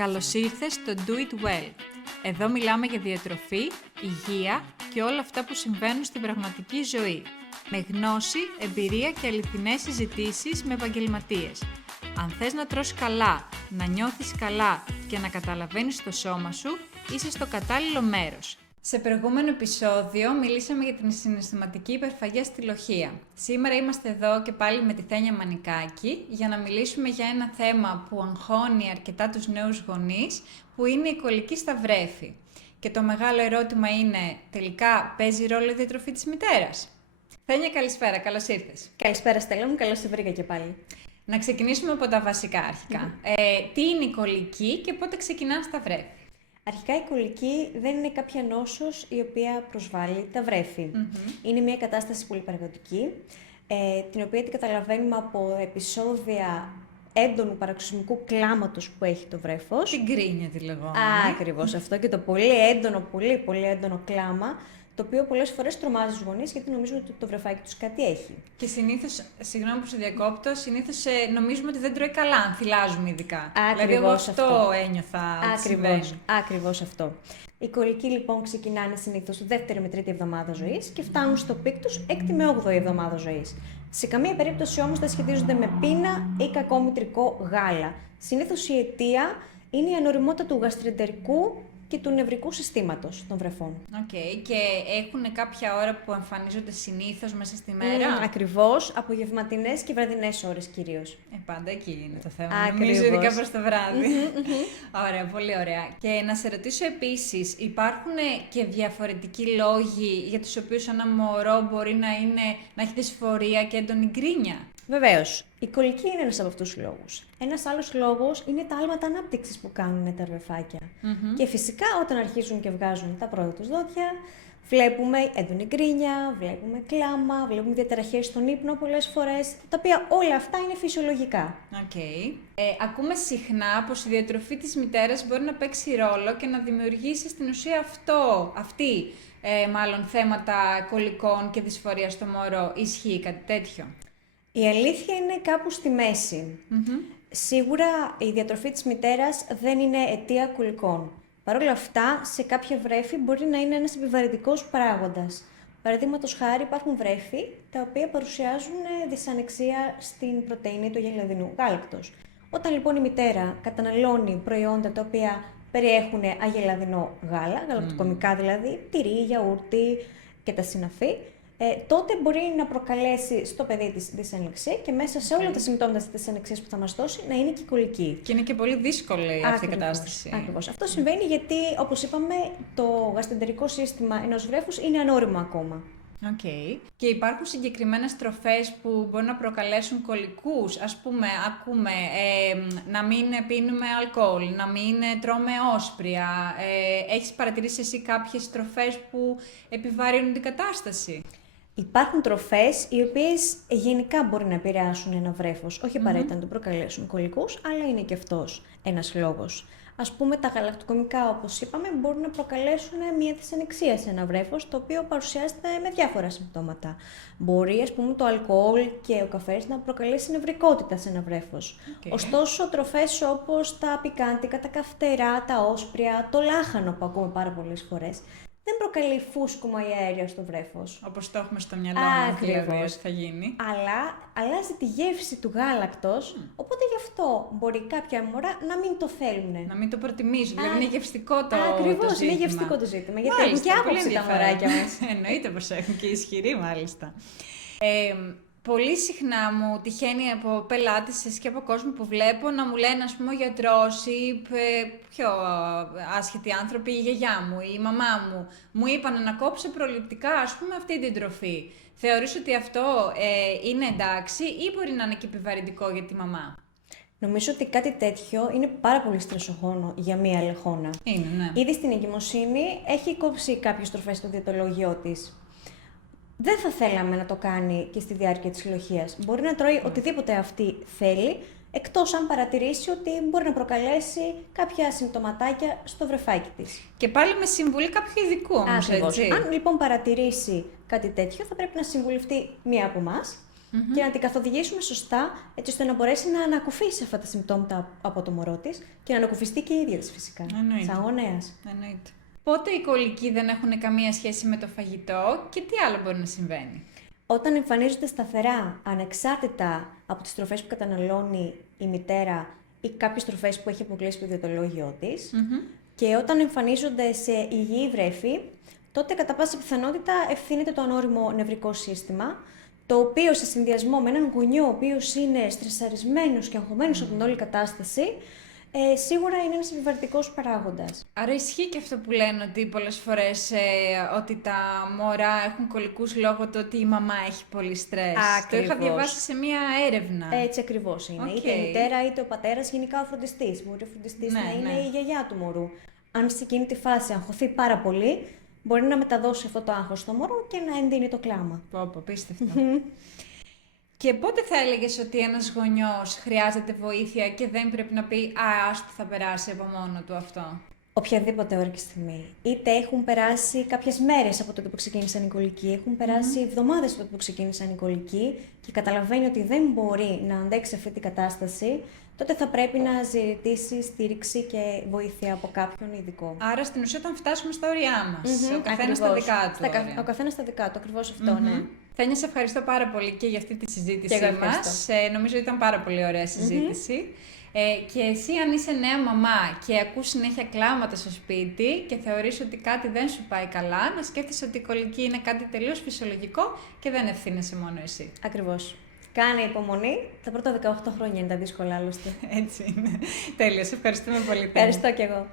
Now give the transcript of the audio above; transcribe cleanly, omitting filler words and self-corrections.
Καλώς ήρθες στο Do It Well. Εδώ μιλάμε για διατροφή, υγεία και όλα αυτά που συμβαίνουν στην πραγματική ζωή. Με γνώση, εμπειρία και αληθινές συζητήσεις με επαγγελματίες. Αν θες να τρως καλά, να νιώθεις καλά και να καταλαβαίνεις το σώμα σου, είσαι στο κατάλληλο μέρος. Σε προηγούμενο επεισόδιο μιλήσαμε για την συναισθηματική υπερφαγία στη λοχεία. Σήμερα είμαστε εδώ και πάλι με τη Θένια Μανικάκη για να μιλήσουμε για ένα θέμα που αγχώνει αρκετά τους νέους γονείς, που είναι η κολική στα βρέφη. Και το μεγάλο ερώτημα είναι, τελικά παίζει ρόλο η διατροφή της μητέρας? Θένια, καλησπέρα, καλώς ήρθες. Καλησπέρα Στέλλα μου, καλώς σε βρήκα και πάλι. Να ξεκινήσουμε από τα βασικά αρχικά. Τι είναι η κολική και πότε ξεκινά στα βρέφη? Αρχικά η κολική δεν είναι κάποια νόσος η οποία προσβάλλει τα βρέφη. Είναι μια κατάσταση πολύ παραδοτική, την οποία την καταλαβαίνουμε από επεισόδια έντονου παραξωσμικού κλάματος που έχει το βρέφος. Την κρίνια τη λεγόμενη. Ακριβώς αυτό, και το πολύ έντονο κλάμα, το οποίο πολλές φορές τρομάζει τους γονείς γιατί νομίζουν ότι το βρεφάκι τους κάτι έχει. Και συνήθως, συγγνώμη που σε διακόπτω, συνήθως νομίζουμε ότι δεν τρώει καλά, αν θυλάζουμε ειδικά. Δηλαδή, εγώ αυτό ένιωθα. Ακριβώς αυτό. Οι κολικοί λοιπόν ξεκινάνε συνήθως δεύτερη με τρίτη εβδομάδα ζωής και φτάνουν στο πικ τους έκτη με όγδοη εβδομάδα ζωής. Σε καμία περίπτωση όμως δεν σχετίζονται με πείνα ή κακό μητρικό γάλα. Συνήθως η αιτία είναι η ανοριμότητα του γαστρεντερικού και του νευρικού συστήματος των βρεφών. Και έχουν κάποια ώρα που εμφανίζονται συνήθως μέσα στη μέρα? Ακριβώς, απογευματινές και βραδινές ώρες κυρίως. Πάντα εκεί είναι το θέμα. Νομίζω ειδικά προς το βράδυ. Ωραία, πολύ ωραία. Και να σε ρωτήσω επίσης, υπάρχουν και διαφορετικοί λόγοι για τους οποίους ένα μωρό μπορεί να έχει δυσφορία και έντονη γκρίνια? Βεβαίως, η κολική είναι ένας από αυτούς τους λόγους. Ένας άλλος λόγος είναι τα άλματα ανάπτυξης που κάνουν τα βρεφάκια. Και φυσικά όταν αρχίζουν και βγάζουν τα πρώτα τους δόντια, βλέπουμε έντονη γκρίνια, βλέπουμε κλάμα, βλέπουμε διαταραχές στον ύπνο πολλές φορές, τα οποία όλα αυτά είναι φυσιολογικά. Ακούμε συχνά πως η διατροφή της μητέρας μπορεί να παίξει ρόλο και να δημιουργήσει στην ουσία μάλλον θέματα κολικών και δυσφορίας στο μωρό. Ισχύει κάτι τέτοιο? Η αλήθεια είναι κάπου στη μέση. Σίγουρα η διατροφή της μητέρας δεν είναι αιτία κολικών. Παρ' όλα αυτά, σε κάποια βρέφη μπορεί να είναι ένας επιβαρυντικός παράγοντας. Παραδείγματος χάρη, υπάρχουν βρέφη τα οποία παρουσιάζουν δυσανεξία στην πρωτεΐνη του αγελαδινού γάλακτος. Όταν λοιπόν η μητέρα καταναλώνει προϊόντα τα οποία περιέχουν αγελαδινό γάλα, γαλακτοκομικά δηλαδή, τυρί, γιαούρτι και τα συναφή, τότε μπορεί να προκαλέσει στο παιδί της δυσανεξία και μέσα σε όλα τα συμπτώματα της δυσανεξίας που θα μας δώσει να είναι και η κολική. Και είναι και πολύ δύσκολη αυτή η κατάσταση. Ακριβώς. Αυτό συμβαίνει γιατί, όπως είπαμε, το γαστρεντερικό σύστημα ενός βρέφους είναι ανώριμο ακόμα. Και υπάρχουν συγκεκριμένες τροφές που μπορεί να προκαλέσουν κολικούς? Ας πούμε, ακούμε να μην πίνουμε αλκοόλ, να μην τρώμε όσπρια. Έχεις παρατηρήσει εσύ κάποιες τροφές που επιβαρύνουν την κατάσταση? Υπάρχουν τροφές οι οποίες γενικά μπορεί να επηρεάσουν ένα βρέφος, όχι απαραίτητα να του προκαλέσουν κολικούς, αλλά είναι και αυτός ένας λόγος. Ας πούμε, τα γαλακτοκομικά, όπως είπαμε, μπορούν να προκαλέσουν μια δυσανεξία σε ένα βρέφος, το οποίο παρουσιάζεται με διάφορα συμπτώματα. Μπορεί, ας πούμε, το αλκοόλ και ο καφές να προκαλέσει νευρικότητα σε ένα βρέφος. Ωστόσο, τροφές όπως τα πικάντικα, τα καυτερά, τα όσπρια, το λάχανο που ακούμε πάρα πολλές φορές, δεν προκαλεί φούσκωμα ή αέρια στο βρέφος. Όπως το έχουμε στο μυαλό μας, δηλαδή, ότι θα γίνει. Αλλά αλλάζει τη γεύση του γάλακτος, οπότε γι' αυτό μπορεί κάποια μωρά να μην το θέλουν. Να μην το προτιμήσουν, δηλαδή είναι γευστικό το ζήτημα. Ακριβώς, είναι γευστικό το ζήτημα, γιατί έχουν και άποψη τα μωράκια μας. Εννοείται πως έχουν και ισχυρή μάλιστα. Πολύ συχνά μου τυχαίνει από πελάτες και από κόσμο που βλέπω να μου λένε, ας πούμε, ο γιατρός ή πιο άσχετοι άνθρωποι, η γιαγιά μου ή η μαμά μου είπαν να κόψω προληπτικά, ας πούμε, αυτή την τροφή. Θεωρείς ότι αυτό είναι εντάξει ή μπορεί να είναι και επιβαρυντικό για τη μαμά? Νομίζω ότι κάτι τέτοιο είναι πάρα πολύ στρεσογόνο για μία αλεχόνα. Είναι, ναι. Ήδη στην εγκυμοσύνη έχει κόψει κάποιες τροφές στο διαιτολόγιό της. Δεν θα θέλαμε να το κάνει και στη διάρκεια της λοχείας. Μπορεί να τρώει οτιδήποτε αυτή θέλει, εκτός αν παρατηρήσει ότι μπορεί να προκαλέσει κάποια συμπτωματάκια στο βρεφάκι της. Και πάλι με συμβουλή κάποιου ειδικού όμως, έτσι. Αν λοιπόν παρατηρήσει κάτι τέτοιο, θα πρέπει να συμβουλευτεί μία από εμάς και να την καθοδηγήσουμε σωστά, έτσι ώστε να μπορέσει να ανακουφίσει αυτά τα συμπτώματα από το μωρό της και να ανακουφιστεί και η ίδια της φυσικά. Σαν γονέας. Εννοείται. Πότε οι κολικοί δεν έχουν καμία σχέση με το φαγητό και τι άλλο μπορεί να συμβαίνει? Όταν εμφανίζονται σταθερά, ανεξάρτητα από τις τροφές που καταναλώνει η μητέρα ή κάποιες τροφές που έχει αποκλείσει το διαιτολόγιο της, και όταν εμφανίζονται σε υγιή βρέφη, τότε κατά πάσα πιθανότητα ευθύνεται το ανώριμο νευρικό σύστημα, το οποίο σε συνδυασμό με έναν γονιό ο οποίος είναι στρεσαρισμένος και αγχωμένος από την όλη κατάσταση, σίγουρα είναι ένας επιβαρυντικός παράγοντας. Άρα ισχύει και αυτό που λένε ότι πολλές φορές ότι τα μωρά έχουν κολικούς λόγω του ότι η μαμά έχει πολύ στρες. Ακριβώς. Το είχα διαβάσει σε μία έρευνα. Έτσι ακριβώς είναι. Είτε η μητέρα είτε ο πατέρας, γενικά ο φροντιστής. Μπορεί ο φροντιστής να είναι η γιαγιά του μωρού. Αν σε εκείνη τη φάση αγχωθεί πάρα πολύ, μπορεί να μεταδώσει αυτό το άγχος στο μωρό και να εντείνει το κλάμα. Πω, πίστευτο. Και πότε θα έλεγες ότι ένας γονιός χρειάζεται βοήθεια και δεν πρέπει να πει «Α, άστο, θα περάσει από μόνο του αυτό»? Οποιαδήποτε ώρα και στιγμή. Είτε έχουν περάσει κάποιες μέρες από τότε που ξεκίνησαν οι κολικοί, έχουν περάσει εβδομάδες από τότε που ξεκίνησαν οι κολικοί και καταλαβαίνει ότι δεν μπορεί να αντέξει αυτή την κατάσταση, τότε θα πρέπει να ζητήσει στήριξη και βοήθεια από κάποιον ειδικό. Άρα στην ουσία όταν φτάσουμε στα όρια μας, ο καθένας στα δικά του όρια. Ο καθένας στα δικά του, ακριβώς αυτό, ναι. Θένια, σε ευχαριστώ πάρα πολύ και για αυτή τη συζήτησή μας. Νομίζω ήταν πάρα πολύ ωραία συζήτηση. Και εσύ αν είσαι νέα μαμά και ακούς συνέχεια κλάματα στο σπίτι και θεωρείς ότι κάτι δεν σου πάει καλά, να σκέφτεσαι ότι η κολική είναι κάτι τελείως φυσιολογικό και δεν ευθύνεσαι μόνο εσύ. Ακριβώς. Κάνε υπομονή. Τα πρώτα 18 χρόνια είναι τα δύσκολα άλλωστε. Έτσι είναι. Τέλεια. Σε ευχαριστούμε πολύ. Ευχαριστώ κι εγώ.